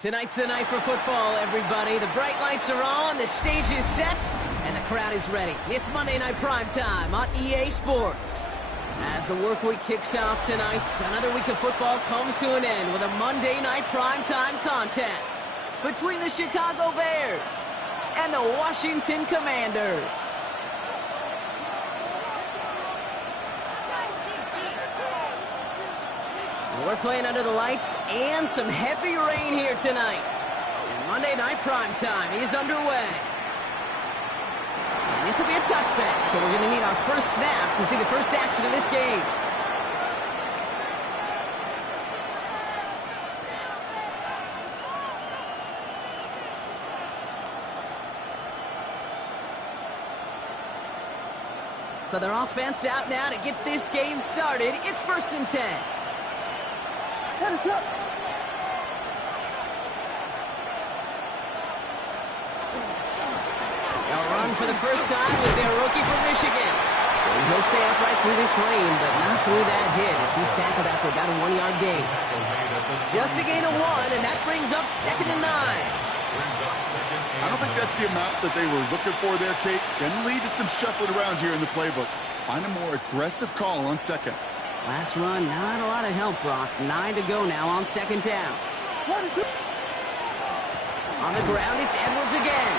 Tonight's the night for football, everybody. The bright lights are on, the stage is set, and the crowd is ready. It's Monday Night Primetime on EA Sports. As the work week kicks off tonight, another week of football comes to an end with a Monday Night Primetime contest between the Chicago Bears and the Washington Commanders. We're playing under the lights and some heavy rain here tonight. And Monday Night Primetime is underway. And this will be a touchback, so we're going to need our first snap to see the first action of this game. So their offense out now to get this game started. It's 1st and 10. What is up? They'll run for the first time with their rookie from Michigan. And he'll stay upright through this rain, but not through that hit as he's tackled after about a 1-yard gain. Just a gain of 1, and that brings up 2nd and 9. I don't think that's the amount that they were looking for there, Kate. Can lead to some shuffling around here in the playbook. Find a more aggressive call on 2nd. Last run, not a lot of help, Brock. 9 to go now on 2nd down. On the ground, it's Edwards again.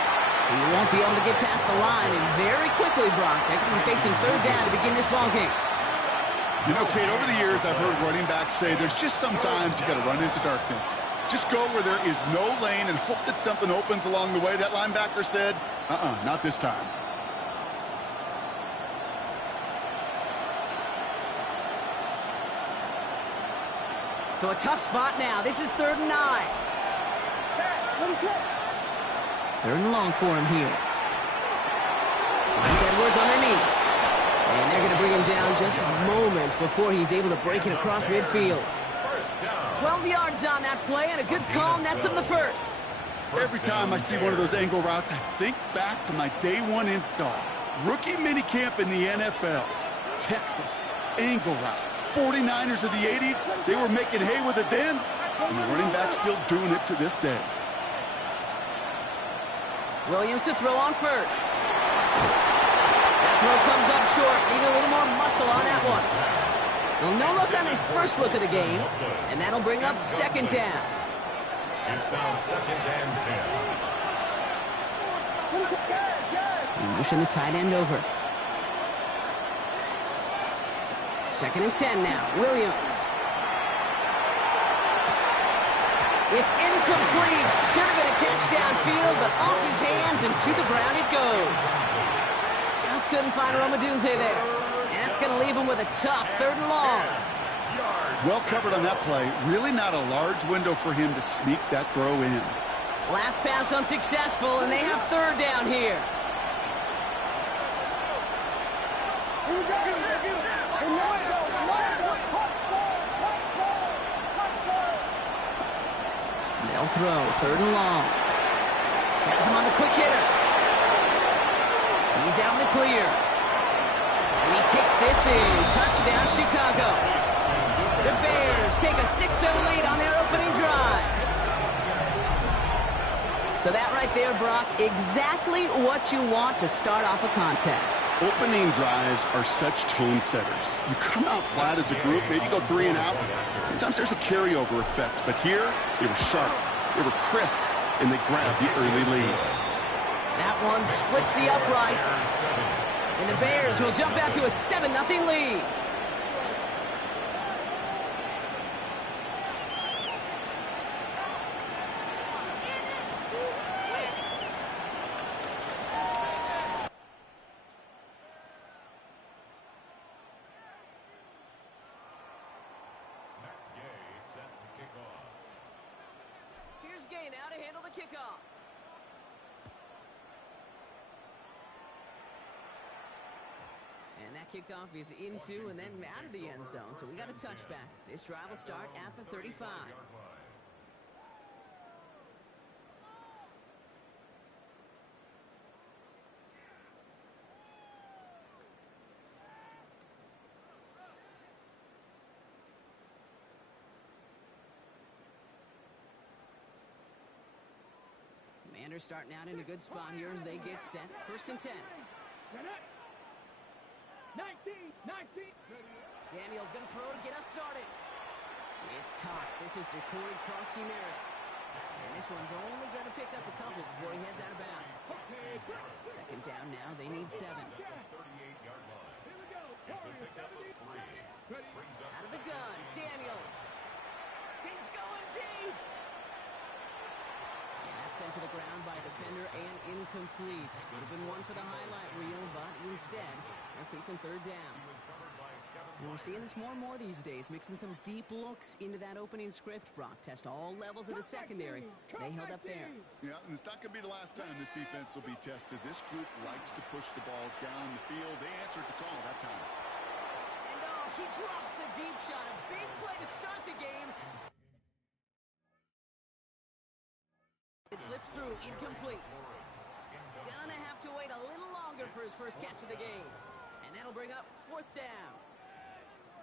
He won't be able to get past the line, and very quickly, Brock, they're going to be facing 3rd down to begin this ballgame. You know, Kate, over the years, I've heard running backs say there's just sometimes you got to run into darkness. Just go where there is no lane and hope that something opens along the way. That linebacker said, not this time. So a tough spot now. This is 3rd and 9. 3rd and long for him here. Finds Edwards underneath. And they're going to bring him down just a moment before he's able to break it across midfield. 12 yards on that play, and a good call nets him the first. Every time I see one of those angle routes, I think back to my day 1 install. Rookie minicamp in the NFL. Texas, angle route. 49ers of the 80s, they were making hay with it then, and the running back's still doing it to this day. Williams to throw on first. That throw comes up short. Need a little more muscle on that one. Well, no look on his first look of the game, and that'll bring up 2nd down. It's now 2nd and 10. Motion the tight end over. 2nd and 10 now. Williams. It's incomplete. Should have been a catch downfield, but off his hands and to the ground it goes. Just couldn't find Romadunze there. And that's going to leave him with a tough 3rd and long. Well covered on that play. Really not a large window for him to sneak that throw in. Last pass unsuccessful, and they have 3rd down here. They'll throw 3rd and long. Has him on the quick hitter. He's out in the clear. And he takes this in. Touchdown, Chicago. The Bears take a 6-0 lead on their opening drive. So that right there, Brock, exactly what you want to start off a contest. Opening drives are such tone setters. You come out flat as a group, maybe go 3 and out. Sometimes there's a carryover effect, but here they were sharp, they were crisp, and they grabbed the early lead. That one splits the uprights, and the Bears will jump out to a 7-0 lead. Here's Gay now to handle the kickoff. And that kickoff is into and then out of the end zone, so we got a touchback. This drive will start at the 35. defenders starting out in a good spot here as they get set. 1st and 10. 19. Daniels going to throw to get us started. It's Cox. This is DeCorey Krosky-Merritt. And this one's only going to pick up a couple before he heads out of bounds. 2nd down now. They need 7. 38-yard line. It's a pickup of 3. Out of the gun, Daniels. He's going deep. And that's sent to the ground by a defender and incomplete. Would have been one for the highlight reel, but instead, they're facing 3rd down. And we're seeing this more and more these days, mixing some deep looks into that opening script. Brock test all levels of the secondary. They held up there. Yeah, and it's not going to be the last time this defense will be tested. This group likes to push the ball down the field. They answered the call that time. And oh, he drops the deep shot. A big play to start the game. It slips through, incomplete. Gonna have to wait a little longer for his first catch of the game. And that'll bring up 4th down.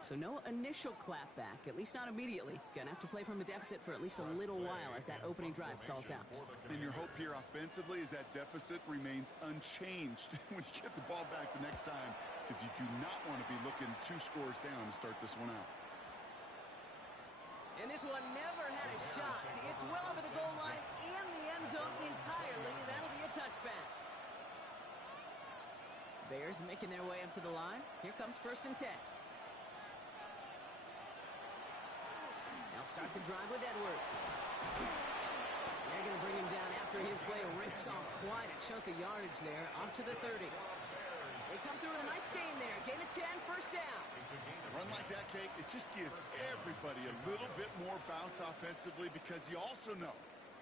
So no initial clapback, at least not immediately. Gonna have to play from a deficit for at least a little while as that opening drive stalls out. And your hope here offensively is that deficit remains unchanged when you get the ball back the next time, because you do not want to be looking 2 scores down to start this one out. And this one never had a shot. It's well over the goal line and the end zone entirely. That'll be a touchback. Bears making their way up to the line. Here comes 1st and 10. They'll start the drive with Edwards. And they're going to bring him down after his play rips off quite a chunk of yardage there, up to the 30. They come through with a nice gain there. Gain of 10, 1st down. A run like that, Kate, it just gives everybody a little bit more bounce offensively, because you also know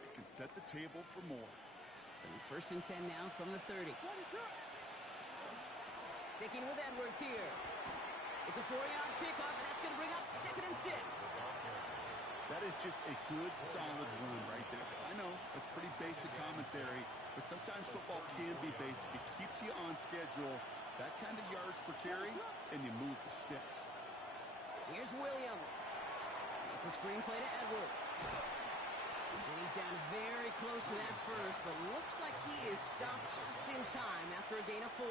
it can set the table for more. So 1st and 10 now from the 30. Sticking with Edwards here. It's a 4-yard pickup, and that's going to bring up 2nd and 6. That is just a good, solid run right there. I know, that's pretty basic commentary, but sometimes football can be basic. It keeps you on schedule, that kind of yards per carry, and you move the sticks. Here's Williams. It's a screen play to Edwards. And he's down very close to that first, but looks like he is stopped just in time after a gain of 4.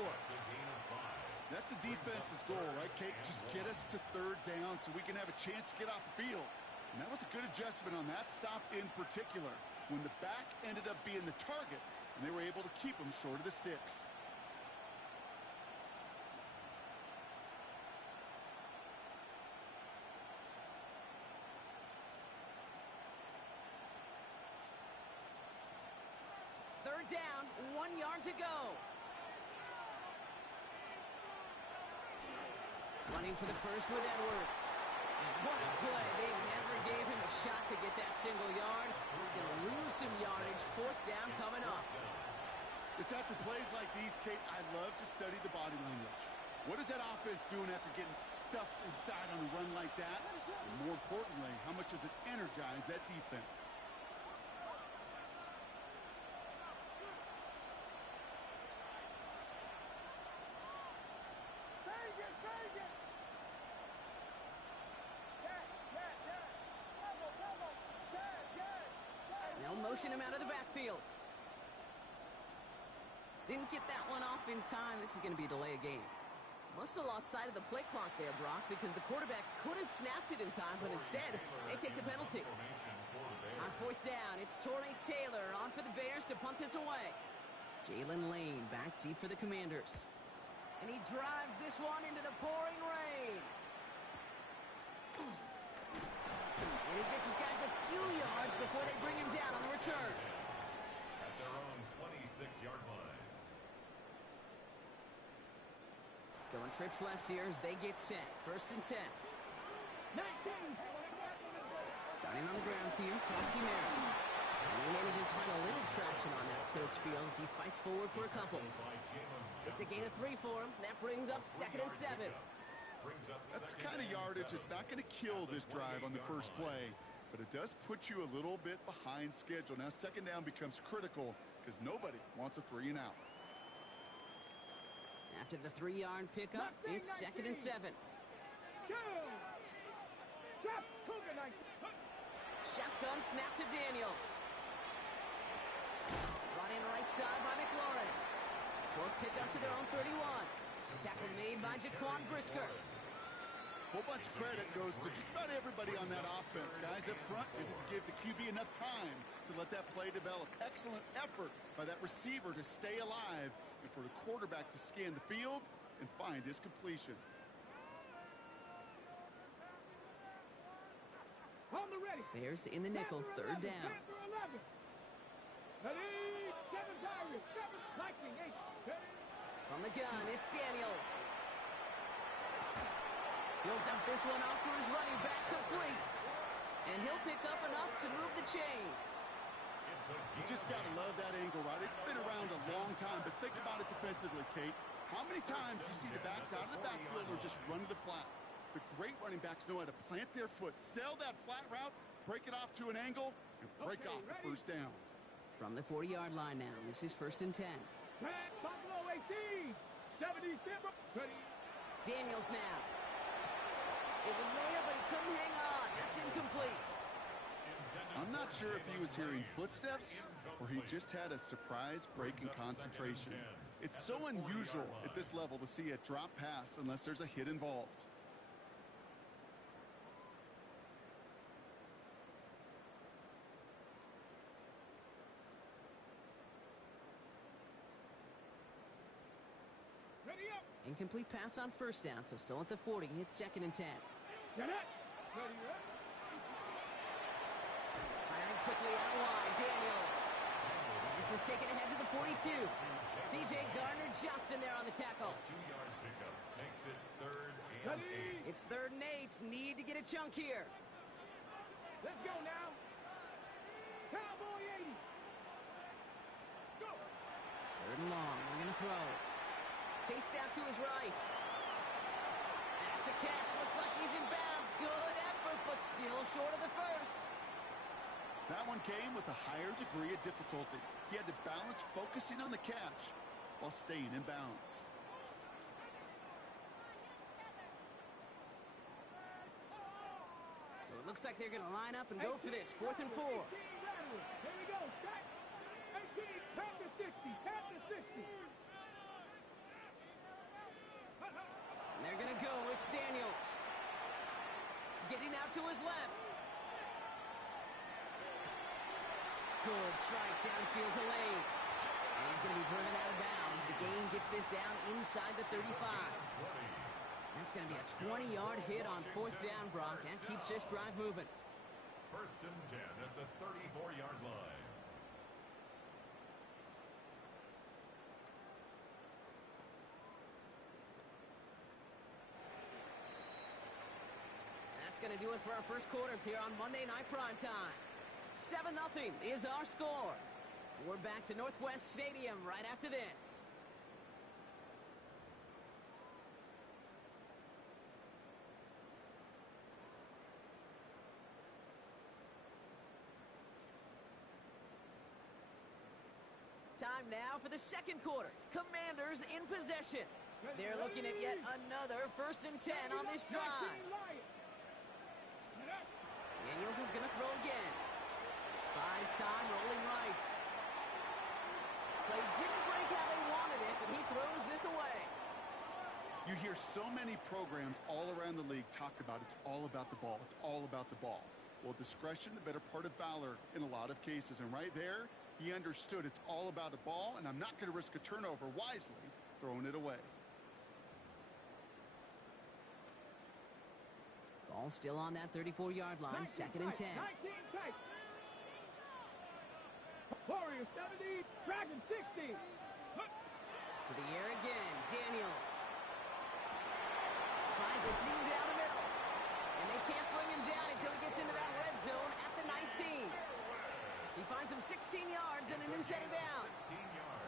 That's a defense's goal, right, Kate? Just get us to 3rd down so we can have a chance to get off the field. And that was a good adjustment on that stop in particular, when the back ended up being the target, and they were able to keep him short of the sticks. Third down, 1 yard to go. Running for the first with Edwards. And what a play. They never gave him a shot to get that single yard. He's going to lose some yardage. 4th down coming up. It's after plays like these, Kate, I love to study the body language. What is that offense doing after getting stuffed inside on a run like that? And more importantly, how much does it energize that defense? They'll motion him out of the backfield. Didn't get that one off in time. This is going to be a delay of game. Must have lost sight of the play clock there, Brock, because the quarterback could have snapped it in time, but instead, they take the penalty. On 4th down, it's Torrey Taylor on for the Bears to punt this away. Jalen Lane back deep for the Commanders. And he drives this one into the pouring rain. And he gets his guys a few yards before they bring him down on the return. At their own 26-yard line. Going trips left here as they get set. 1st and 10. 19. Starting on the ground here, Krosky-Merritt. And he manages to find a little traction on that soaked field as he fights forward for a couple. It's a gain of 3 for him. That brings up 2nd and 7. That's the kind of yardage it's not going to kill this drive on the first play, but it does put you a little bit behind schedule. Now 2nd down becomes critical because nobody wants a 3-and-out. After the 3-yard pickup, it's 2nd and 7. Shotgun snap to Daniels. Brought playing right side by McLaurin. Short pick up to their own 31. Tackle made by Jaquan Brisker. Whole bunch of credit goes to just about everybody on that offense. Guys up front, able to give the QB enough time to let that play develop. Excellent effort by that receiver to stay alive and for the quarterback to scan the field and find his completion. On the ready. Bears in the nickel, third down. Panther 11. Ready. 7 Tigers. 7 Lightning. 8. Ready. From the gun, it's Daniels. He'll dump this one off to his running back, complete. And he'll pick up enough to move the chains. You just got to love that angle route. It's been around a long time, but think about it defensively, Kate. How many times do you see the backs out of the backfield or just run to the flat? The great running backs know how to plant their foot, sell that flat route, break it off to an angle, and break off the first down. From the 40-yard line now, this is 1st and 10. 10 Buffalo 18. 77. Ready. Daniels now. It was there, but he couldn't hang on. That's incomplete. I'm not sure if he was hearing footsteps or he just had a surprise break in concentration. It's so unusual at this level to see a drop pass unless there's a hit involved. Ready up. Incomplete pass on first down, so still at the 40. It's 2nd and 10. Get it. Ready up. Firing quickly out wide, Daniels. This is taken ahead to the 42. C.J. Gardner-Johnson there on the tackle. 2-yard pickup makes it 3rd and Ready. 8. It's 3rd and 8. Need to get a chunk here. Let's go now. Cowboy 80. Go. 3rd and long. We're going to throw. Chased out to his right. That's a catch. Looks like he's in bounds. Good effort, but still short of the first. That one came with a higher degree of difficulty. He had to balance focusing on the catch while staying in bounds. So it looks like they're going to line up and go for this. 4th and 4. 18 lateral. Here we go. Strike. 18. Panther 60. Panther 60. And they're going to go. It's Daniels. Getting out to his left. Good strike. Downfield delayed. And he's going to be driven out of bounds. The gain gets this down inside the 35. That's going to be a 20-yard hit on 4th down, Brock. That keeps this drive moving. 1st and 10 at the 34-yard line. That's going to do it for our first quarter here on Monday Night Primetime. 7-0 is our score. We're back to Northwest Stadium right after this. Time now for the second quarter. Commanders in possession. They're looking at yet another 1st and 10 on this drive. Daniels is going to throw again. Buys time, rolling right. Play didn't break how they wanted it, and he throws this away. You hear so many programs all around the league talk about it's all about the ball. It's all about the ball. Well, discretion, the better part of valor in a lot of cases. And right there, he understood it's all about the ball, and I'm not going to risk a turnover, wisely throwing it away. Ball still on that 34-yard line, 2nd and 10. 19 tight. Warriors 70, Dragon 60. To the air again, Daniels. Finds a seam down the middle. And they can't bring him down until he gets into that red zone at the 19. He finds him 16 yards and a new set of downs.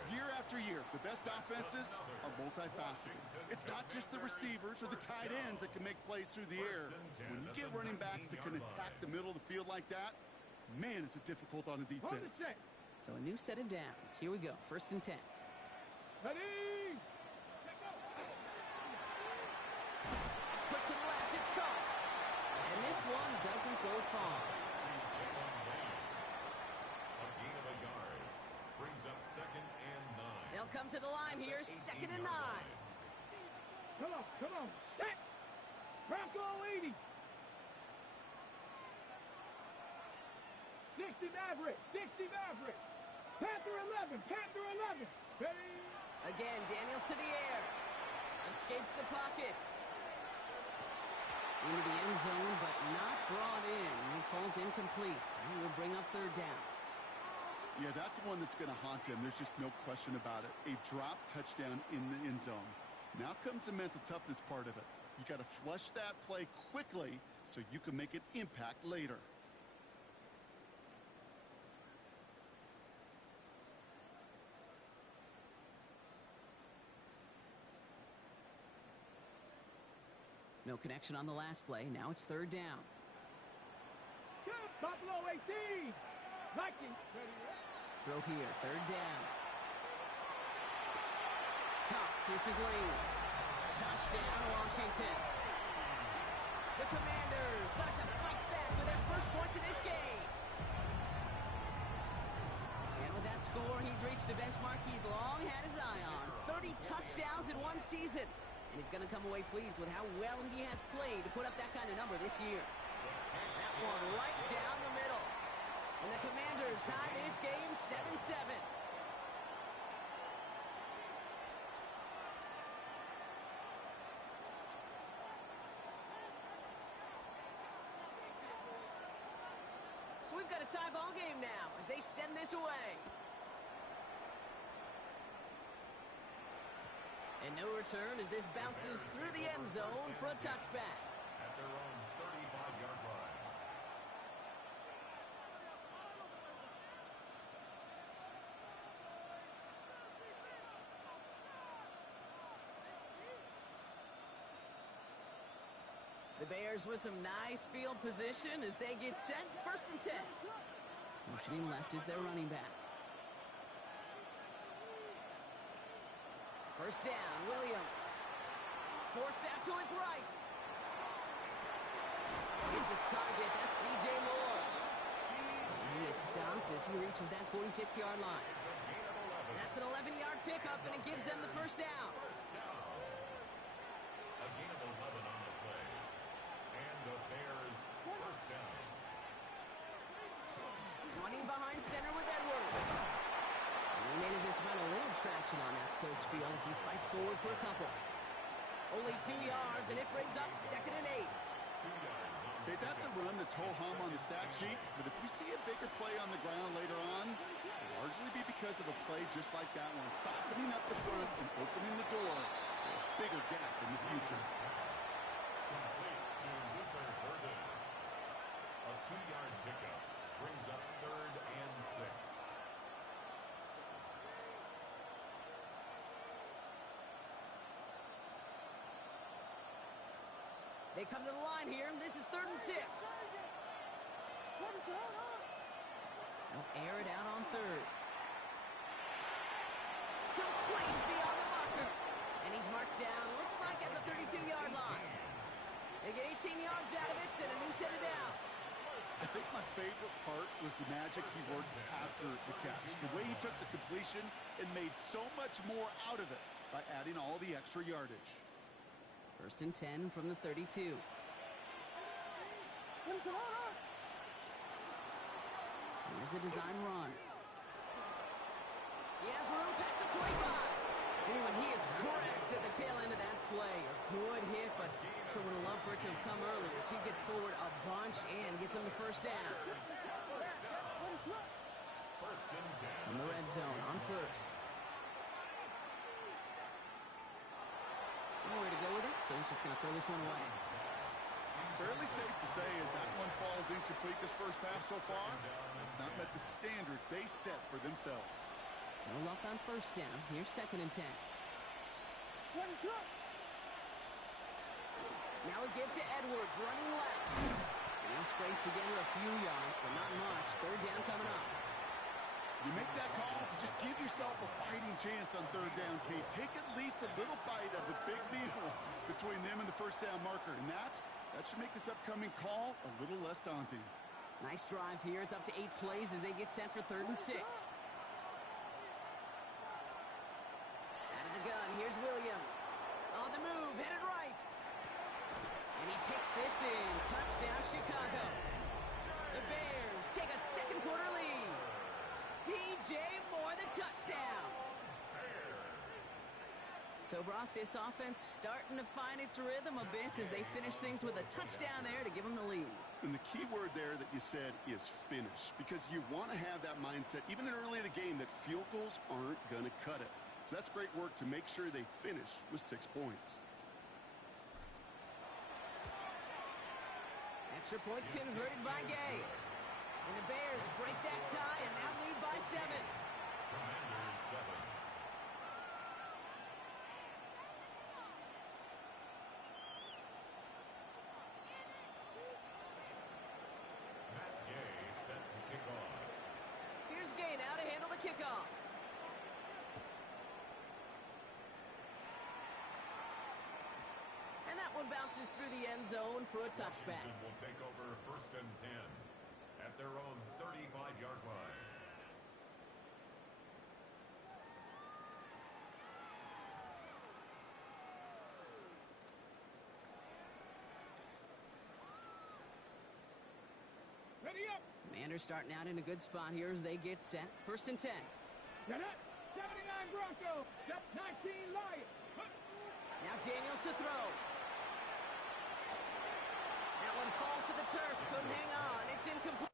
Year after year, the best offenses are multifaceted. It's not just the receivers or the tight ends that can make plays through the air. When you get running backs that can attack the middle of the field like that, man, is it difficult on the defense. So a new set of downs. Here we go, 1st and 10. Ready. Quick to the left, it's caught. And this one doesn't go far. A gain of a yard brings up 2nd They'll come to the line here, 2nd and 9. Come on, set! Bronco 80! 60 Maverick, 60 Maverick! Panther 11, Panther 11! Ready? Again, Daniels to the air. Escapes the pocket. Into the end zone, but not brought in. It falls incomplete. And will bring up 3rd down. Yeah, that's the one that's going to haunt him. There's just no question about it. A drop touchdown in the end zone. Now comes the mental toughness part of it. You got to flush that play quickly so you can make an impact later. No connection on the last play. Now it's 3rd down. Good, Buffalo 18! Vikings, ready? Throw here, 3rd down. Cox, this is Lane. Touchdown, Washington. The Commanders start to fight back with their first points of this game. And with that score, he's reached a benchmark he's long had his eye on. 30 touchdowns in one season. And he's going to come away pleased with how well he has played to put up that kind of number this year. That one right down the middle. And the Commanders tie this game 7-7. So we've got a tie ball game now as they send this away. And no return as this bounces through the end zone for a touchback. At their own 35-yard line. The Bears with some nice field position as they get set. 1st and 10. Motioning left is their running back. 1st down, Williams. Forced out to his right. It's his target, that's DJ Moore. And he is stopped as he reaches that 46-yard line. That's an 11-yard pickup, and it gives them the 1st down. First down. A gain of 11 on the play. And the Bears' 1st down. Running behind center with Edwards. And he manages to find a little traction on that search field as he fights forward for a couple. Only 2 yards, and it brings up 2nd and 8. 2 yards on Okay, that's a run that's ho-hum on the stat sheet, but if you see a bigger play on the ground later on, it'll largely be because of a play just like that one, softening up the front and opening the door for a bigger gap in the future. complete to Luther Burden. A 2-yard pickup brings up 3rd and 6. They come to the line here. This is 3rd and 6. They'll air it out on 3rd. Complete beyond the marker. And he's marked down, looks like at the 32-yard line. They get 18 yards out of it and a new set of downs. I think my favorite part was the magic he worked after the catch. The way he took the completion and made so much more out of it by adding all the extra yardage. 1st and 10 from the 32. Here's a design run. He has room past the 25. Ooh, and he is cracked at the tail end of that play. A good hit, but sure would have loved for it to have come earlier as he gets forward a bunch and gets him the 1st down. 1st and 10. In the red zone on 1st. Nowhere to go with it, so he's just going to throw this one away. Fairly safe to say as that one falls incomplete this 1st half so far, it's not met the standard they set for themselves. No luck on 1st down. Here's 2nd and 10. Now a give to Edwards, running left. And he'll scrape together a few yards, but not much. 3rd down coming up. You make that call to just give yourself a fighting chance on 3rd down, Kate. Take at least a little bite of the big meal between them and the 1st down marker. And that should make this upcoming call a little less daunting. Nice drive here. It's up to 8 plays as they get set for 3rd and 6. here's Williams. On the move, headed right. And he takes this in. Touchdown, Chicago. The Bears take a second quarter lead. DJ Moore, the touchdown. So, Brock, this offense starting to find its rhythm a bit as they finish things with a touchdown there to give them the lead. And the key word there that you said is finish, because you want to have that mindset, even early in the game, that field goals aren't going to cut it. So that's great work to make sure they finish with 6 points. Extra point converted by Gay. And the Bears break that tie and now lead by 7. Commanders 7. Matt Gay set to kick off. Here's Gay now to handle the kickoff. And that one bounces through the end zone for a touchback. Washington will take over 1st and 10 at their own 35-yard line. Ready up. Commanders starting out in a good spot here as they get set. 1st and 10. Get up. 79 Broncos. 19 Lions. Now Daniels to throw. That one falls to the turf. Couldn't hang on. It's incomplete.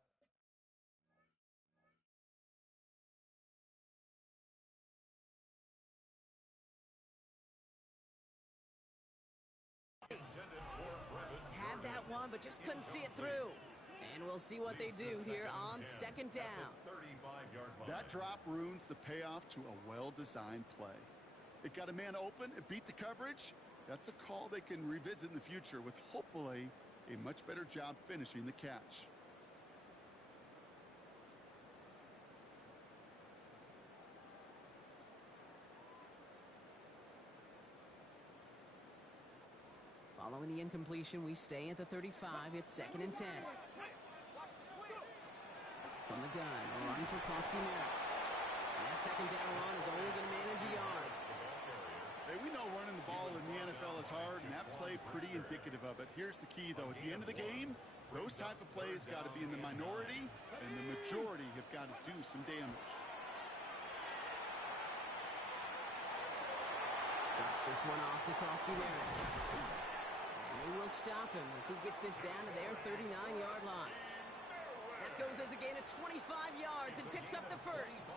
Had that one, but just couldn't see it through. And we'll see what they do here on 2nd down. That drop ruins the payoff to a well-designed play. It got a man open, it beat the coverage. That's a call they can revisit in the future with hopefully a much better job finishing the catch. Following the incompletion, we stay at the 35. It's 2nd and 10. From the gun, a run for Koski-Merritt. And that 2nd down run is only going to manage a yard. Hey, we know running the ball in the NFL is hard, and that play pretty indicative of it. Here's the key, though. At the end of the game, those type of plays got to be in the minority, and the majority have got to do some damage. Drops this one off to Koski-Merritt. And they will stop him as he gets this down to their 39-yard line. That goes as a gain of 25 yards and picks up the 1st.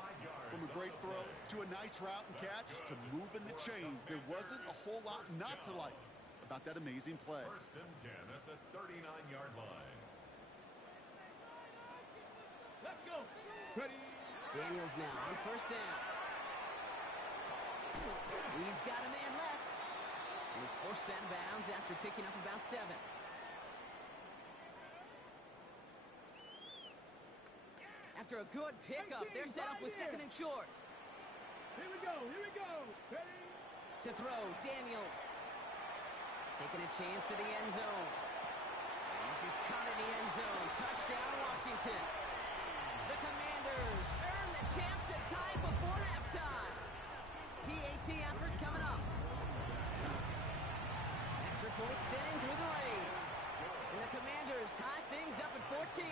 From a great throw to a nice route and catch to moving the chains, there wasn't a whole lot not to like about that amazing play. 1st and 10 at the 39-yard line. Let's go. Ready. Daniels now on 1st down. He's got a man left. And he's forced out of bounds after picking up about 7. After a good pickup, they're set up with 2nd and short. Here we go. Here we go. Ready. To throw, Daniels. Taking a chance to the end zone. And this is caught in the end zone. Touchdown, Washington. The Commanders earn the chance to tie before halftime. PAT effort coming up. Extra point sent in through the rain. And the Commanders tie things up at 14.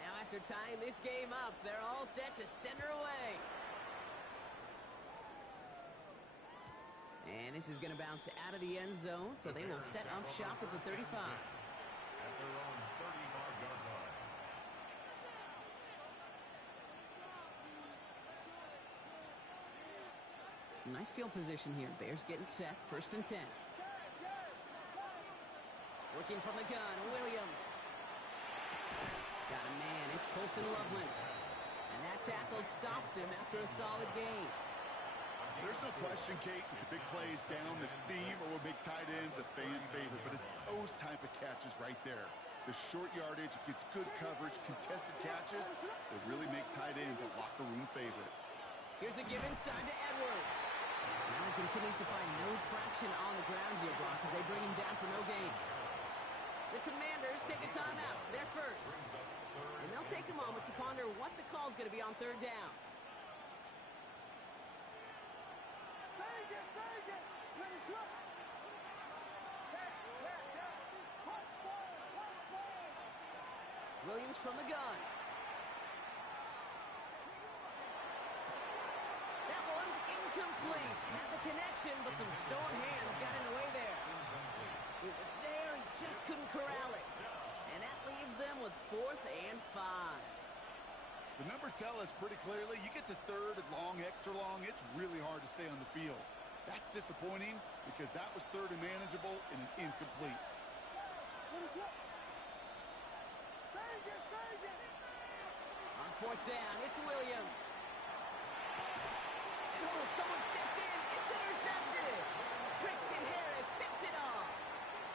Now after tying this game up, they're all set to send her away. And this is going to bounce out of the end zone, so they will set up shop at the 35. At their own 35-yard line. Some nice field position here. Bears getting set. 1st and 10. Working from the gun, Williams. Got a man. It's Colston Loveland. And that tackle stops him after a solid gain. There's no question, Kate, the big plays down the seam or will make tight ends a fan favorite, but it's those type of catches right there. The short yardage, it gets good coverage, contested catches that really make tight ends a locker room favorite. Here's a give inside to Edwards. Now he continues to find no traction on the ground here, Brock, as they bring him down for no gain. The Commanders take a timeout. They're first. And they'll take a moment to ponder what the call's going to be on third down. Williams from the gun. That one's incomplete. Had the connection, but some stone hands got in the way there. It was there, he just couldn't corral it. And that leaves them with 4th and 5. The numbers tell us pretty clearly, you get to third and long, extra long, it's really hard to stay on the field. That's disappointing because that was third and manageable and an incomplete. On 4th down, it's Williams. And oh, someone stepped in. It's intercepted. Christian Harris picks it off.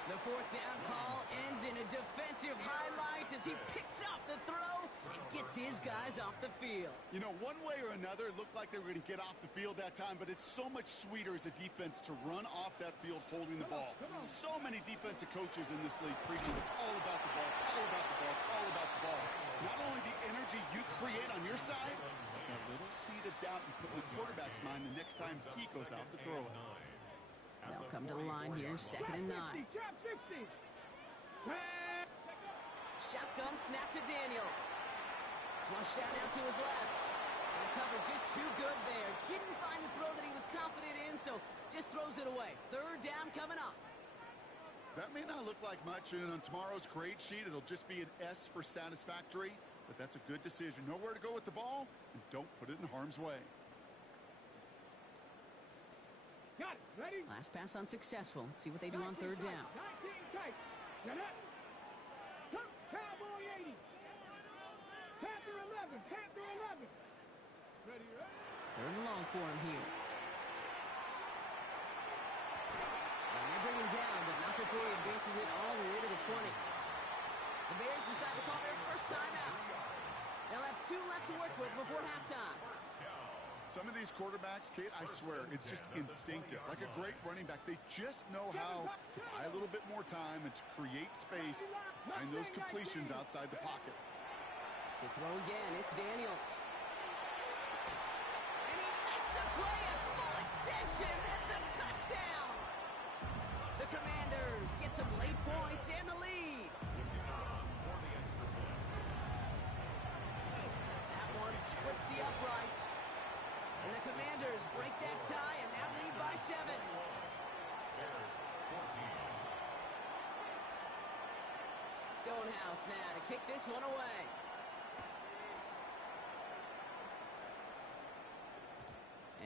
The 4th down call ends in a defensive highlight as he picks up the throw and gets his guys off the field. You know, one way or another, it looked like they were going to get off the field that time, but it's so much sweeter as a defense to run off that field holding the ball. So many defensive coaches in this league preaching it's all about the ball, it's all about the ball, it's all about the ball. Not only the energy you create on your side, but that little seed of doubt you put in the quarterback's mind the next time he goes out to throw it. They'll come to the line here, 2nd and 9. Shotgun snap to Daniels. Flush that out to his left. And the cover just too good there. Didn't find the throw that he was confident in, so just throws it away. 3rd down coming up. That may not look like much, and on tomorrow's grade sheet, it'll just be an S for satisfactory, but that's a good decision. Know where to go with the ball, and don't put it in harm's way. Got it. Ready? Last pass unsuccessful. Let's see what they do on 3rd down. 19 tight. Get up. Come, Cowboy 80. Panther 11. Panther 11. Ready, ready. 3rd and long for him here. And they bring him down, but not before he advances it all the way to the 20. The Bears decide to call their first timeout. They'll have 2 left to work with before halftime. Some of these quarterbacks, Kate, I swear, it's just instinctive. Like a great running back, they just know how to buy a little bit more time and to create space to find those completions outside the pocket. To throw again, it's Daniels. And he makes the play at full extension. That's a touchdown. The Commanders get some late points and the lead. That one splits the uprights. And the Commanders break that tie and now lead by 7. Bears 14. Stonehouse now to kick this one away.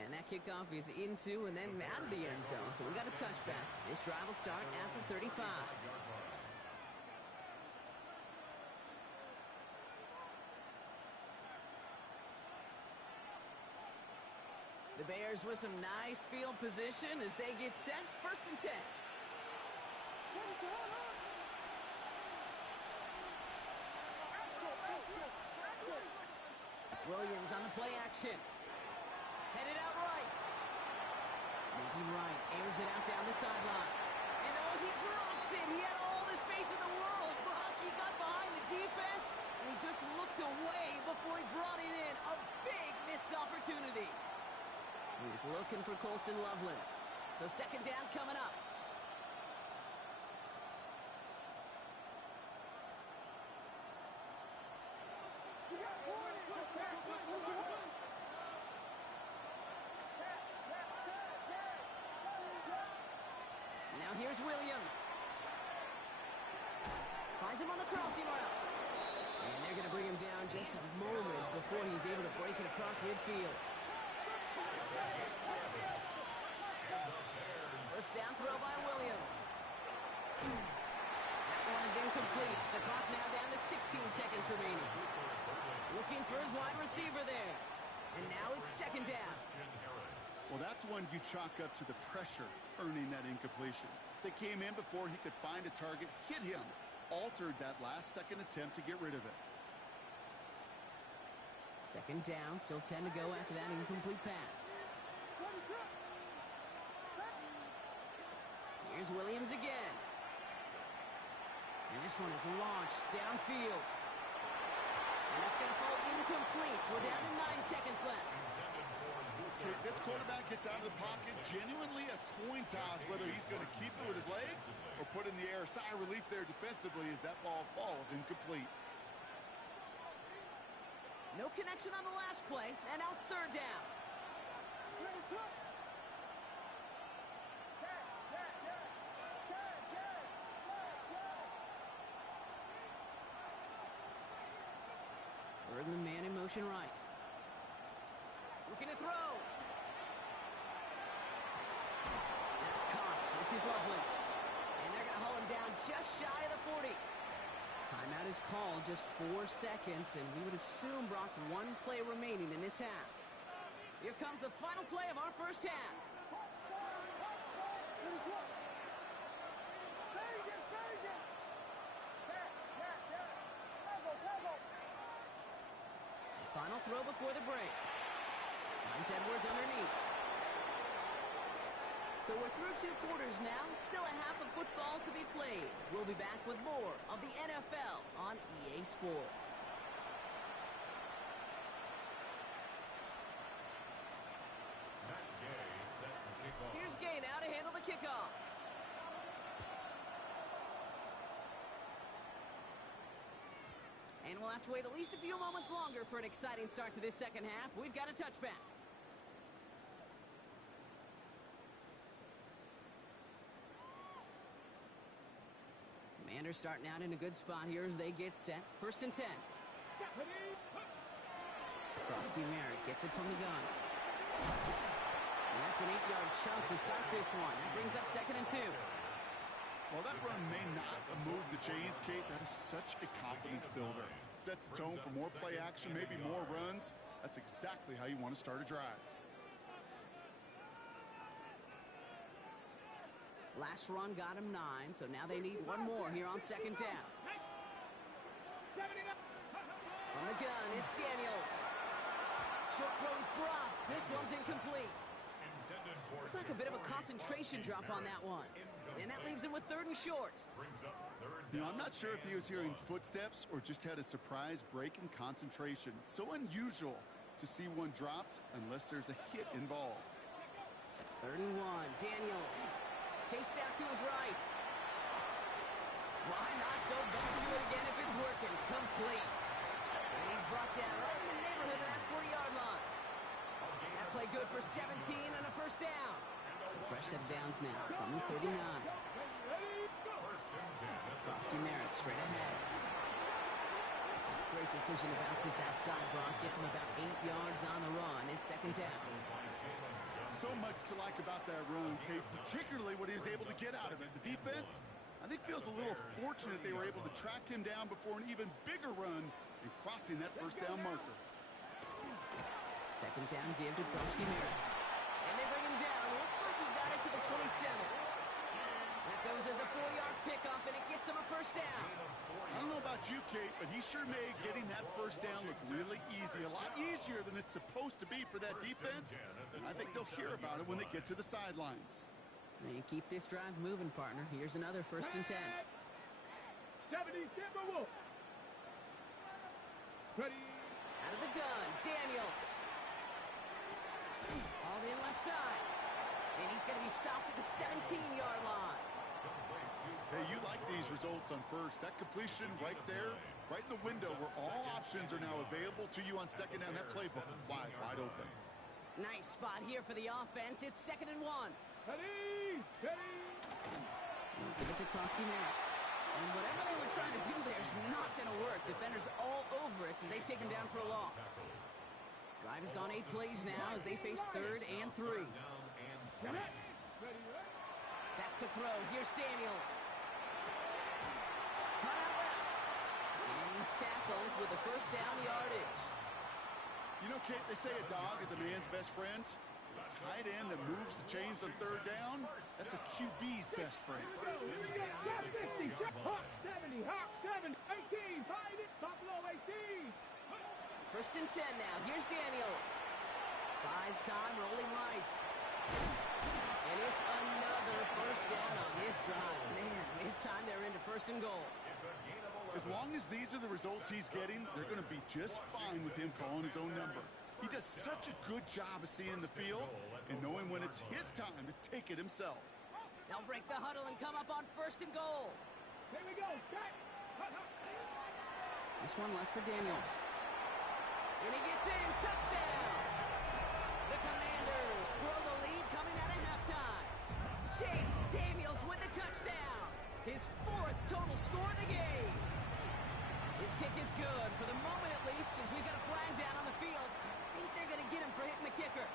And that kickoff is into and then out of the end zone. So we got a touchback. This drive will start after 35. The Bears with some nice field position as they get set. 1st and 10. Williams on the play action. Headed out right. Moving right. Airs it out down the sideline. And oh, he drops it. He had all the space in the world. Buck, he got behind the defense. And he just looked away before he brought it in. A big missed opportunity. He was looking for Colston Loveland. So 2nd down coming up. Now here's Williams. Finds him on the crossing route. And they're going to bring him down just a moment before he's able to break it across midfield. 1st down throw by Williams. That one is incomplete. The clock now down to 16 seconds remaining. Looking for his wide receiver there. And now it's 2nd down. Well, that's one you chalk up to the pressure earning that incompletion. They came in before he could find a target, hit him, altered that last-second attempt to get rid of it. 2nd down, still 10 to go after that incomplete pass. Here's Williams again. And this one is launched downfield. And that's going to fall incomplete. We're down to 9 seconds left. Okay, this quarterback gets out of the pocket, genuinely a coin toss whether he's going to keep it with his legs or put it in the air. Sigh of relief there defensively as that ball falls incomplete. No connection on the last play, and now it's third down. Bird and the man in motion right. Looking to throw. That's caught. This is Loveland. And they're going to haul him down just shy of the 40. Timeout is called, just 4 seconds, and we would assume, Brock, 1 play remaining in this half. Here comes the final play of our first half. Final throw before the break. Finds Edwards underneath. So we're through 2 quarters now. Still a half of football to be played. We'll be back with more of the NFL on EA Sports. Here's Gay now to handle the kickoff. And we'll have to wait at least a few moments longer for an exciting start to this second half. We've got a touchback. Commanders starting out in a good spot here as they get set. 1st and 10. Frosty Merritt gets it from the gun. And that's an 8-yard chunk to start this one. That brings up 2nd and 2. While that run may not move the chains, Kate, that is such a confidence builder. Sets the tone for more play action, maybe more runs. That's exactly how you want to start a drive. Last run got him 9, so now they need 1 more here on 2nd down. From the gun, it's Daniels. Short throw is dropped. This one's incomplete. Looked like a bit of a concentration drop on that one. And that leaves him with 3rd and short. You know, I'm not sure if he was hearing footsteps or just had a surprise break in concentration. So unusual to see one dropped unless there's a hit involved. 3rd and 1, Daniels. Chased out to his right. Why not go back to it again if it's working? Complete. And he's brought down right in the neighborhood of that 40-yard line. That play good for 17 and a 1st down. So fresh set of downs now from the 39. Frosty Merritt straight ahead. Great decision to bounce this outside, Brock. Gets him about 8 yards on the run. It's 2nd down. So much to like about that run, Kate, particularly what he was able to get out of it. The defense, I think, feels a little fortunate they were able to track him down before an even bigger run and crossing that 1st down marker. 2nd down give to Frosty Merritt. And they bring him down. Looks like he got it to the 27. That goes as a 4-yard pickoff, and it gets him a 1st down. I don't know about you, Kate, but he sure made getting that 1st down look really easy. A lot easier than it's supposed to be for that defense. I think they'll hear about it when they get to the sidelines. And keep this drive moving, partner. Here's another 1st and 10. 70, Timberwolf. Ready. Out of the gun, Daniels. All in left side. And he's going to be stopped at the 17-yard line. Hey, you like these results on 1st. That completion right there, right in the window where all options are now available to you on 2nd down. That playbook wide open. Nice spot here for the offense. It's 2nd and 1. Ready. Give it to Frosty Merritt. And whatever they were trying to do there is not going to work. Defenders all over it as they take him down for a loss. Drive has gone 8 plays now as they face 3rd and 3. Back to throw. Here's Daniels. Cut out left. And he's tackled with a 1st down yardage. You know, Kate, they say a dog is a man's best friend. A tight end that moves the chains on 3rd down, that's a QB's best friend. 50, hot 70, hot 70, 18, find it, Buffalo 18. 1st and 10 now. Here's Daniels. Buys time, rolling right. And it's another 1st down on this drive. Man, this time they're into 1st and goal. It's a gain of 11. As long as these are the results he's getting, they're going to be just fine with him calling his own number. He does such a good job of seeing the field and knowing when it's his time to take it himself. They'll break the huddle and come up on 1st and goal. Here we go. Back. This one left for Daniels. And he gets in. Touchdown! The Commanders grow the lead coming out of halftime. Jake Daniels with the touchdown. His 4th total score of the game. His kick is good, for the moment at least, as we've got a flag down on the field. I think they're going to get him for hitting the kicker.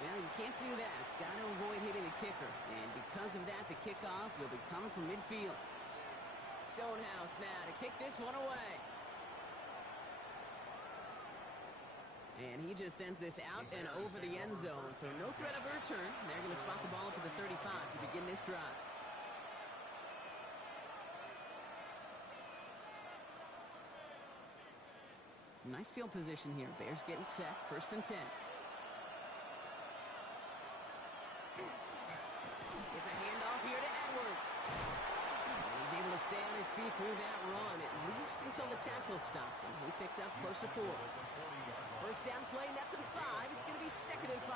Well, you can't do that. It's got to avoid hitting the kicker. And because of that, the kickoff will be coming from midfield. Stonehouse now to kick this one away. And he just sends this out and over the end zone, so no threat of a return. They're going to spot the ball up at the 35 to begin this drive. Some nice field position here. Bears getting set. 1st and 10. It's a handoff here to Edwards. And he's able to stay on his feet through that run, at least until the tackle stops him. He picked up close to 4. 1st down play, nets him 5. It's going to be 2nd and 5.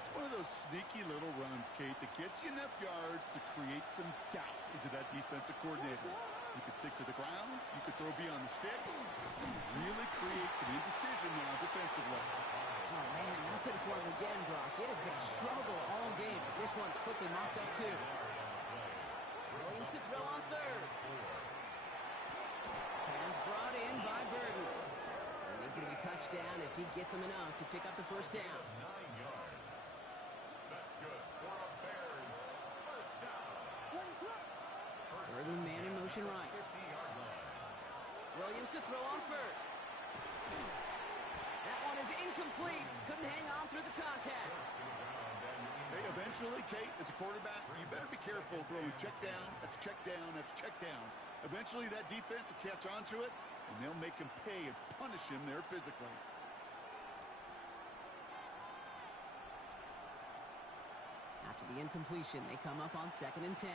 It's one of those sneaky little runs, Kate, that gets you enough yards to create some doubt into that defensive coordinator. You could stick to the ground, you could throw beyond the sticks, and really create some indecision now defensively. Oh, man, nothing for him again, Brock. It has been a struggle all game as this one's quickly mocked up, too. Williams to throw on 3rd. Pass brought in by Burton. And he's going to be touched down as he gets him enough to pick up the 1st down. 9 yards. That's good for a Bears 1st down. Burton man in motion right. 50-yard line. Williams to throw on 1st. That one is incomplete. Couldn't hang on through the contact. Hey, eventually, Kate, as a quarterback, you better be careful throwing check down after check down after check down. Eventually, that defense will catch on to it, and they'll make him pay and punish him there physically. After the incompletion, they come up on 2nd and 10.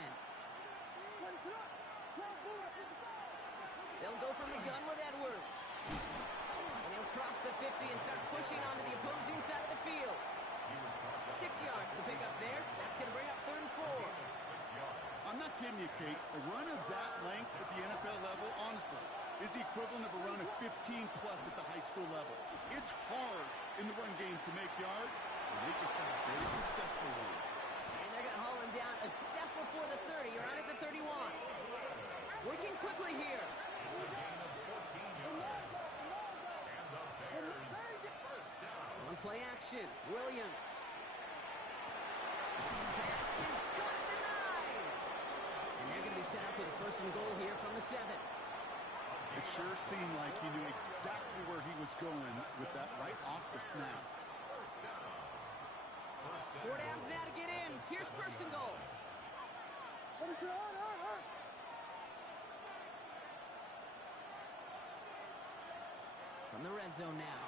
They'll go from the gun with Edwards. And he'll cross the 50 and start pushing onto the opposing side of the field. 6 yards, the pickup there. That's going to bring up 3rd and 4. I'm not kidding you, Kate. A run of that length at the NFL level, honestly, is the equivalent of a run of 15-plus at the high school level. It's hard in the run game to make yards, and they just got a very successful one. And they're going to haul him down a step before the 30, right at the 31. Working quickly here. It's a gain of 14 yards. And the Bears 1st down. On play action, Williams. Pass is caught at the 9. And they're going to be set up with a 1st and goal here from the 7. It sure seemed like he knew exactly where he was going with that right off the snap. 1st down. 4 downs now to get in. Here's 1st and goal. From the red zone now.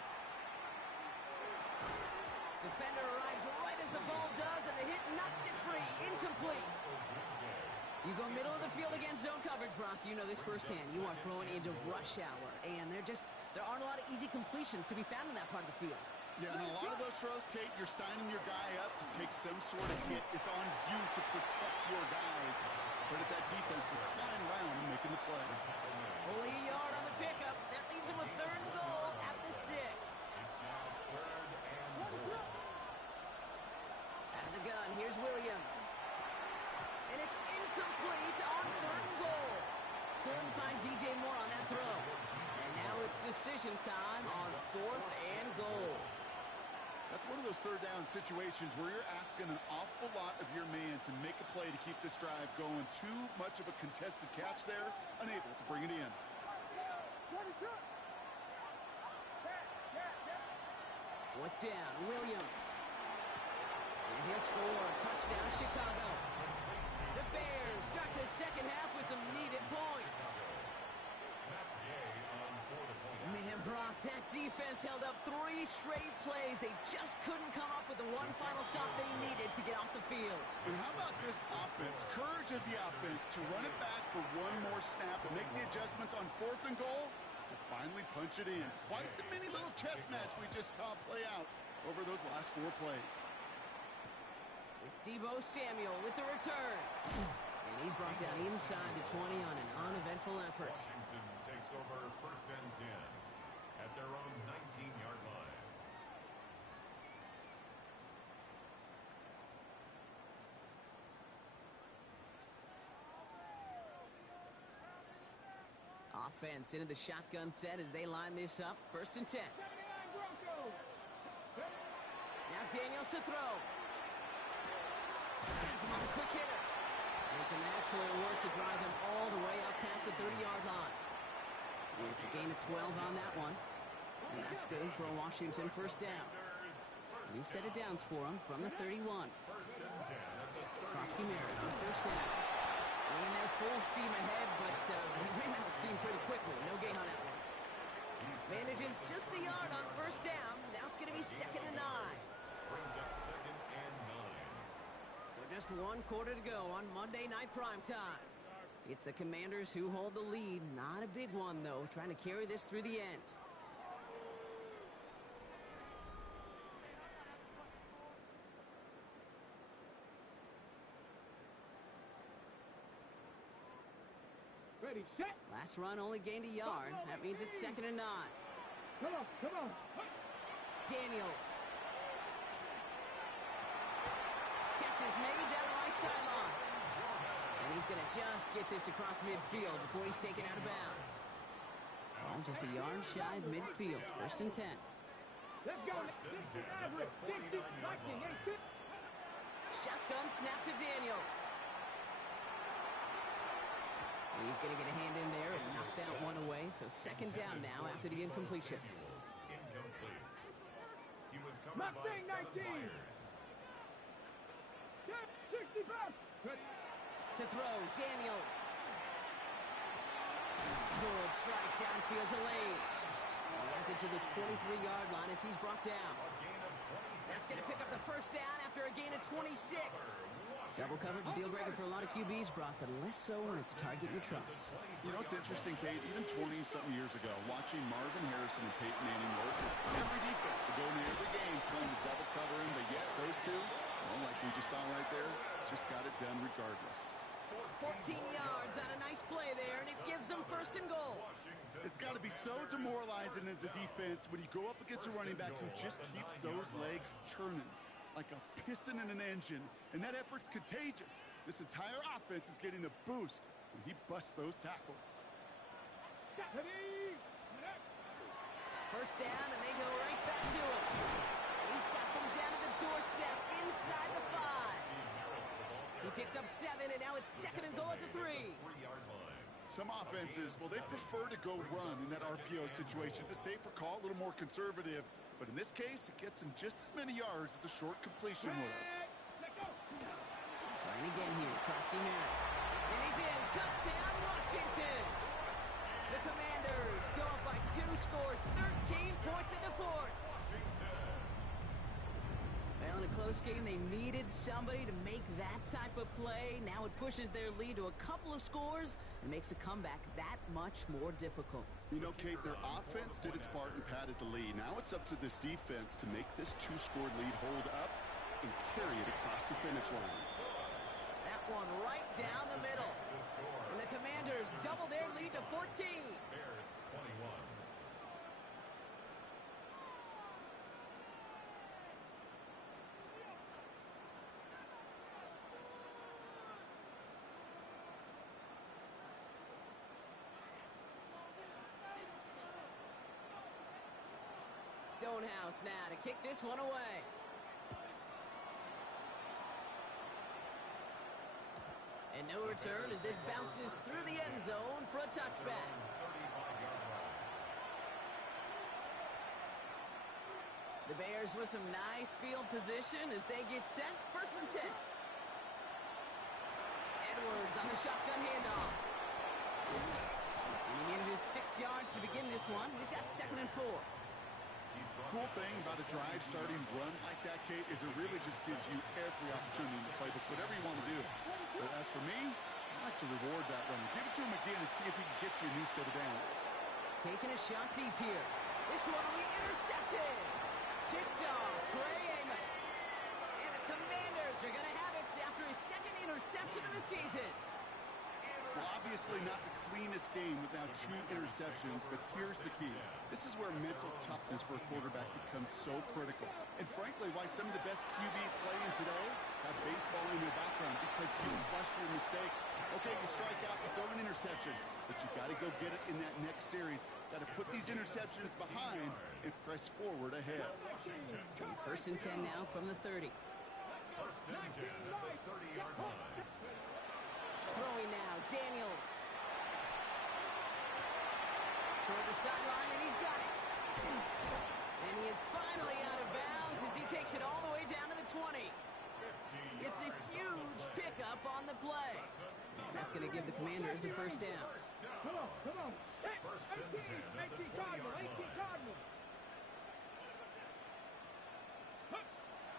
Defender arrives right as the ball does, and the hit knocks it free. Incomplete. You go middle of the field against zone coverage, Brock. You know this firsthand. You are throwing into rush hour, and there aren't a lot of easy completions to be found in that part of the field. Yeah, and a lot of those throws, Kate, you're signing your guy up to take some sort of hit. It's on you to protect your guys. But at that defense, that's flying around and making the play. Only a yard on the pickup. That leaves him with 3rd and goal at the 6. It's now 3rd and goal. Out of the gun, here's Williams. And it's incomplete on 3rd and goal. Couldn't find DJ Moore on that throw. And now it's decision time on 4th and goal. That's one of those 3rd down situations where you're asking an awful lot of your man to make a play to keep this drive going. Too much of a contested catch there, unable to bring it in. 4th down, Williams. And he'll score. Touchdown, Chicago. The Bears start the 2nd half with some needed points. Man, Brock, That defense held up 3 straight plays. They just couldn't come up with the one final stop they needed to get off the field. And how about this offense? Courage of the offense to run it back for one more snap and make the adjustments on 4th and goal to finally punch it in. Quite the mini little chess match we just saw play out over those last 4 plays. It's Deebo Samuel with the return. And he's brought down inside the 20 on an uneventful effort. Washington takes over 1st and 10 at their own 19-yard line. Offense into the shotgun set as they line this up. 1st and 10. 79 Broncos. Now Daniels to throw. Has him on the quick hitter. And some excellent work to drive them all the way up past the 30-yard line. It's a gain of 12 on that one. And that's good for a Washington 1st down. New set of downs for him from the 31. 1st and 10 at the 30. Krosky Merritt on 1st down. Bringing their full steam ahead, but he ran out of steam pretty quickly. No gain on that one. Manages just a yard on 1st down. Now it's going to be 2nd and 9. Brings up 2nd and 9. So just 1 quarter to go on Monday Night Primetime. It's the Commanders who hold the lead. Not a big one, though, trying to carry this through the end. Ready, set. Last run only gained a yard. That means it's 2nd and 9. Come on, come on. Daniels. Catch is made down the right sideline. And he's going to just get this across midfield before he's taken out of bounds. Ball just a yard shy of midfield. 1st and 10. Let's go. 60 average. 60 Viking. Shotgun snap to Daniels. And he's going to get a hand in there and knock that one away. So 2nd down now after the incompletion. Incomplete. He was covered Mustang by 19. Get 60 pass. To throw, Daniels. Good strike downfield to Lane. He has it to the 23-yard line as he's brought down. That's going to pick up the 1st down after a gain of 26. Double coverage, deal breaker for a lot of QBs, Brock, but less so when it's a target you trust. You know, it's interesting, Kate, even 20-something years ago, watching Marvin Harrison and Peyton Manning work, every defense would go into every game trying to double cover him, but yet those two, well, like we just saw right there, just got it done regardless. 14 yards on a nice play there, and it gives them 1st and goal. It's got to be so demoralizing as a defense when you go up against a running back who just keeps those legs churning like a piston in an engine, and that effort's contagious. This entire offense is getting a boost when he busts those tackles. 1st down, and they go right back to him. He's got them down to the doorstep inside the 5. He picks up 7, and now it's 2nd and goal at the 3. Some offenses, well, they prefer to go run in that RPO situation. It's a safer call, a little more conservative. But in this case, it gets him just as many yards as a short completion would have. Trying again here, Krosky Merritt. And he's in. Touchdown, Washington. The Commanders go up by 2 scores, 13 points in the 4th. Well, in a close game, they needed somebody to make that type of play. Now it pushes their lead to a couple of scores and makes a comeback that much more difficult. You know, Kate, their offense did its part and padded the lead. Now it's up to this defense to make this 2-score lead hold up and carry it across the finish line. That one right down the middle. And the Commanders double their lead to 14. Bears 21. Stonehouse now to kick this one away. And no return as this bounces through the end zone for a touchback. The Bears with some nice field position as they get set. 1st and 10. Edwards on the shotgun handoff. And he manages 6 yards to begin this one. We've got 2nd and 4. Cool thing about a drive starting run like that, Kate, is it really just gives you every opportunity to play whatever you want to do. But as for me, I like to reward that runner. Give it to him again and see if he can get you a new set of downs. Taking a shot deep here. This one will be intercepted. Picked off Trey Amos. And the Commanders are going to have it after his 2nd interception of the season. Well, obviously not the cleanest game without 2 interceptions, but here's the key. This is where mental toughness for a quarterback becomes so critical. And frankly, why some of the best QBs playing today have baseball in their background, because you bust your mistakes. Okay, you strike out, you throw an interception, but you got to go get it in that next series. Got to put these interceptions behind and press forward ahead. 1st and 10 now from the 30. 1st and 10 at the 30-yard line. Throwing now, Daniels. Toward the sideline, and he's got it. And he is finally out of bounds as he takes it all the way down to the 20. It's a huge pickup on the play. And that's going to give the Commanders a 1st down. Come on. Hey, 1st and 10 at the 20-yard line.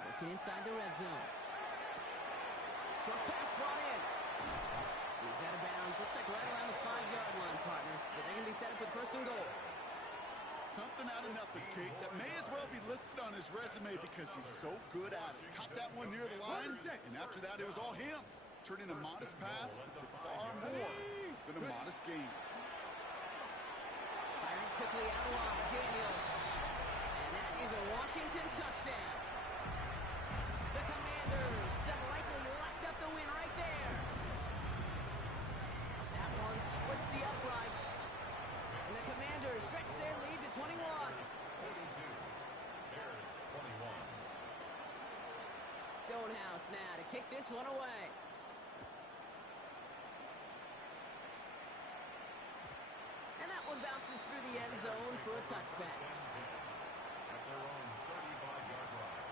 Working inside the red zone. Short pass brought in. He's out of bounds. Looks like right around the 5-yard line, partner. So they're going to be set up with 1st and goal. Something out of nothing, Kate, that may as well be listed on his resume because he's so good at it. Caught that one near the line, and after that, it was all him. Turning a modest pass into far more than a modest game. Firing quickly out wide, Daniels. And that is a Washington touchdown. The Commanders have likely locked up the win right there. That one splits the uprights. And the Commanders stretch their lead to 21. 42. Bears 21. Stonehouse now to kick this one away. And that one bounces through the end zone for a touchback. At their own 35-yard line.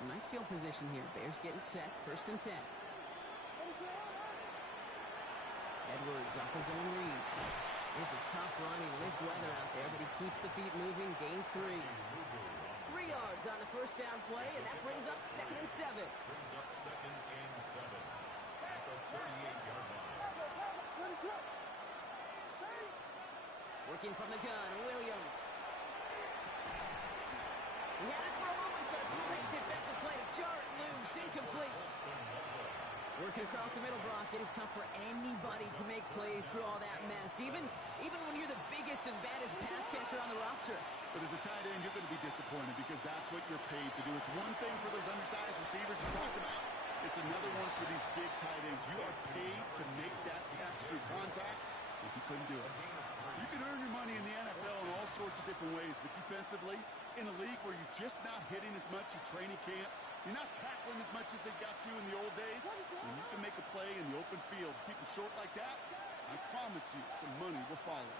Some nice field position here. Bears getting set. 1st and 10. Edwards off his own read. This is tough running in this weather out there, but he keeps the feet moving, gains 3. 3 yards on the 1st down play, and that brings up 2nd and 7. Brings up 2nd and 7 at the 38-yard line. Working from the gun, Williams. He had it for a moment, but a great defensive play to jar it loose, incomplete. Working across the middle, Brock, it is tough for anybody to make plays through all that mess, even when you're the biggest and baddest pass catcher on the roster. But as a tight end, you're going to be disappointed because that's what you're paid to do. It's one thing for those undersized receivers you talked about. It's another one for these big tight ends. You are paid to make that catch through contact. If you couldn't do it, you can earn your money in the NFL in all sorts of different ways, but defensively, in a league where you're just not hitting as much in training camp, you're not tackling as much as they got to in the old days, when you can make a play in the open field, keep it short like that, I promise you some money will follow.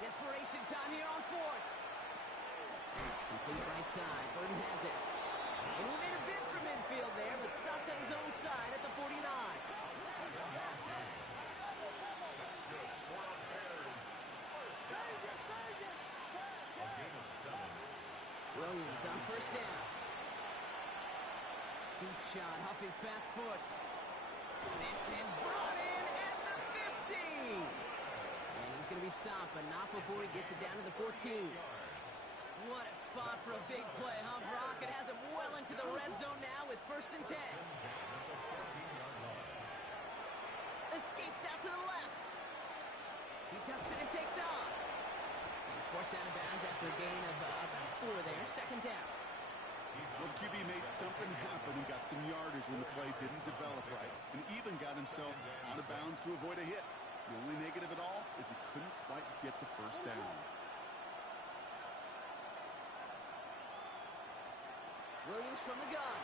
Desperation time here on 4th. Complete right side. Burton has it. And he made a bid for midfield there, but stopped on his own side at the 49. That's good for the Bears. 1st down. A gain of 7. Williams on 1st down. Deep shot off his back foot. This is brought in at the 15. And he's going to be stopped, but not before he gets it down to the 14. What a spot for a big play, huh, Brock? It has him well into the red zone now with 1st and 10. Escapes out to the left. He tucks it and takes off. And he's forced out of bounds after a gain of about 4 there. 2nd down. Well, the QB made something happen and got some yardage when the play didn't develop right, and even got himself out of bounds to avoid a hit. The only negative at all is he couldn't quite get the 1st down. Williams from the gun.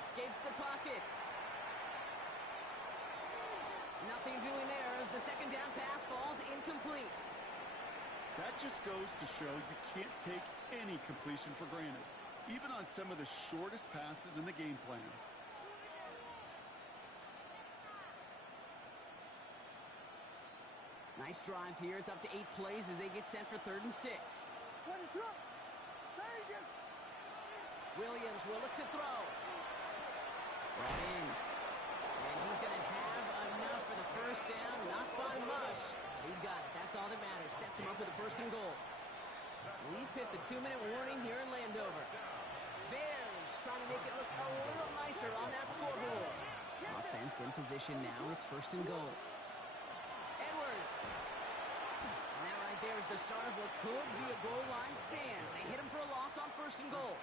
Escapes the pocket. Nothing doing there as the 2nd down pass falls incomplete. That just goes to show you can't take any completion for granted, even on some of the shortest passes in the game plan. Nice drive here. It's up to 8 plays as they get set for 3rd and 6. Vegas. Williams will look to throw. Brought in. And he's going to have enough for the first down. Not by much. He got it. That's all that matters. Sets him up with a 1st and goal. We've hit the 2-minute warning here in Landover. Bears trying to make it look a little nicer on that scoreboard. Offense in position now. It's 1st and goal. Edwards. And that right there is the start of what could be a goal line stand. They hit him for a loss on 1st and goal.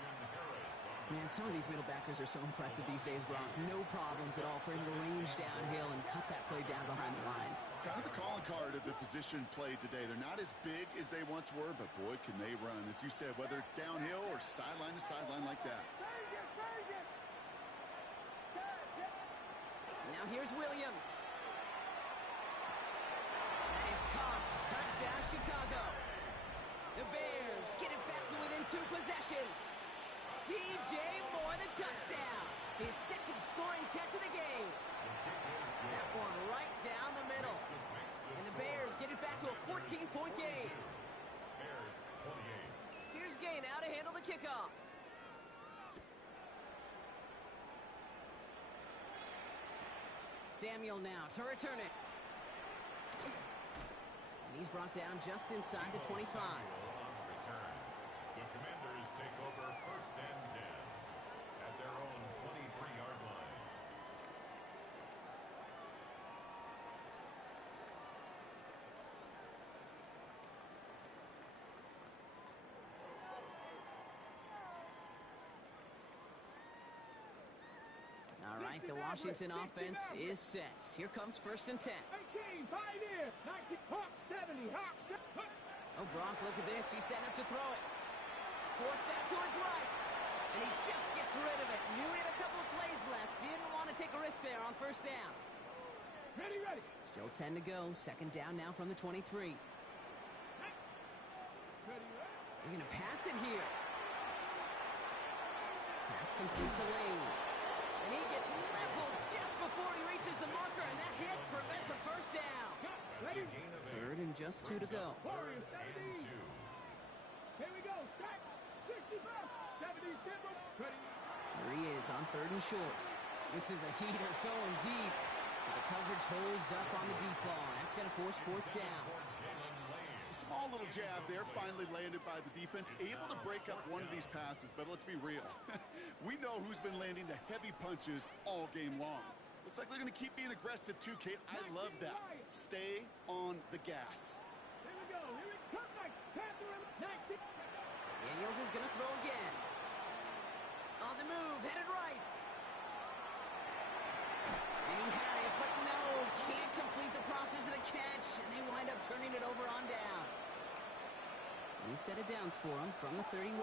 Man, some of these middle backers are so impressive these days, Brock. No problems at all for him to range downhill and cut that play down behind the line. Kind of the calling card of the position played today. They're not as big as they once were, but boy, can they run. As you said, whether it's downhill or sideline to sideline like that. Now here's Williams. That is caught. Touchdown, Chicago. The Bears get it back to within 2 possessions. DJ Moore, the touchdown. His 2nd scoring catch of the game. That one right down the middle. And the Bears get it back to a 14-point game. Bears 28. Here's Gay now to handle the kickoff. Samuel now to return it. And he's brought down just inside the 25. The Commanders take over 1st and 10 at their own 23-yard line. All right, the Washington offense is set. Here comes 1st and 10. 18, Pioneer. 19, Hawk 70, Hawk. Oh, Brock, look at this. He's setting up to throw it. Force that to his right. And he just gets rid of it. Knew he had a couple of plays left. Didn't want to take a risk there on 1st down. Ready. Still 10 to go. 2nd down now from the 23. Ready. They're going to pass it here. Pass complete to Lane. And he gets leveled just before he reaches the marker, and that hit prevents a 1st down. Ready. 3rd and just 2 to go. Warriors 70. Here we go. Start. 65. 70. Ready. There he is on 3rd and short. This is a heater going deep. The coverage holds up on the deep ball. That's going to force 4th down. Small little jab there, finally landed by the defense. Able to break up one of these passes, but let's be real. We know who's been landing the heavy punches all game long. Looks like they're going to keep being aggressive too, Kate. I love that. Stay on the gas. Here we go. Here we come. Panther 19. Daniels is going to throw again. On the move, headed right. And he had it, but no, can't complete the process of the catch, and they wind up turning it over on downs. We've set it downs for him from the 31.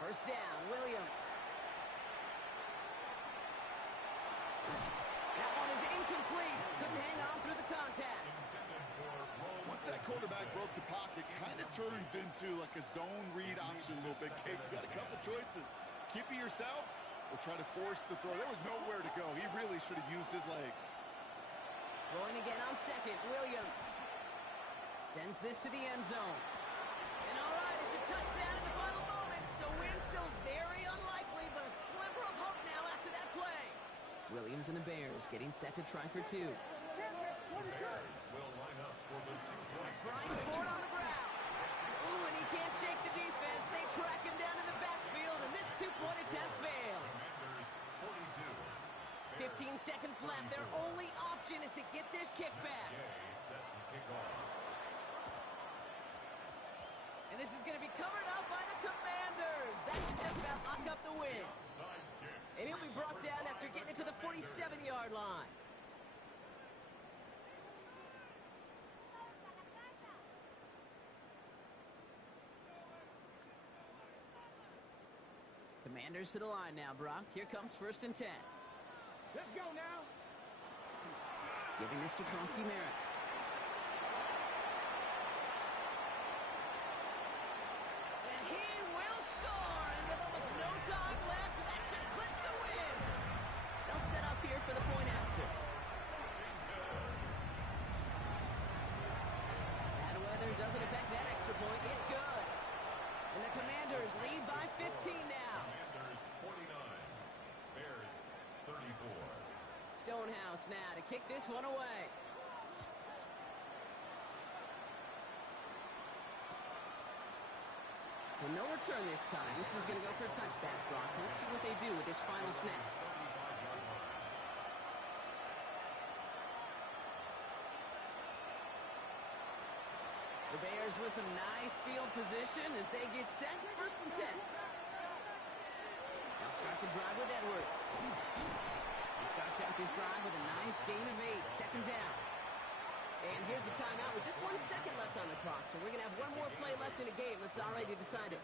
First down, Williams. That one is incomplete. Couldn't hang on through the contact. Once that quarterback broke the pocket, kind of turns into like a zone read option a little bit. Kate, you got a couple choices. Keep it yourself or try to force the throw. There was nowhere to go. He really should have used his legs. Throwing again on 2nd, Williams. Sends this to the end zone. And all right, it's a touchdown in the final moments. So win still very unlikely, but a sliver of hope now after that play. Williams and the Bears getting set to try for 2. Bears will line up for the 2-point. Frying Ford on the ground. Ooh, and he can't shake the defense. They track him down in the backfield, and this 2-point attempt fails. Commanders 42. 15 seconds left. Their only option is to get this kick back. Set to kick off. And this is going to be covered up by the Commanders. That should just about lock up the win. Side kick. And he'll be brought down after getting it to the 47-yard line. Commanders to the line now, Brock. Here comes 1st and 10. Let's go now. Giving this to Kronsky Merritt. And he toss now to kick this one away. So no return this time. This is going to go for a touchback, Brock. Let's see what they do with this final snap. The Bears with some nice field position as they get set. 1st and 10. They'll start the drive with Edwards. He starts out this drive with a nice gain of 8. 2nd down. And here's the timeout with just 1 second left on the clock. So we're going to have one more play left in the game that's already decided.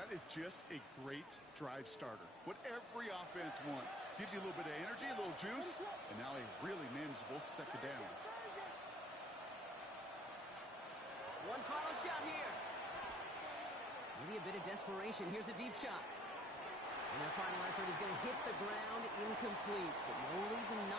That is just a great drive starter. What every offense wants. Gives you a little bit of energy, a little juice, and now a really manageable 2nd down. One final shot here. Maybe a bit of desperation. Here's a deep shot. And their final effort is going to hit the ground incomplete, but no reason not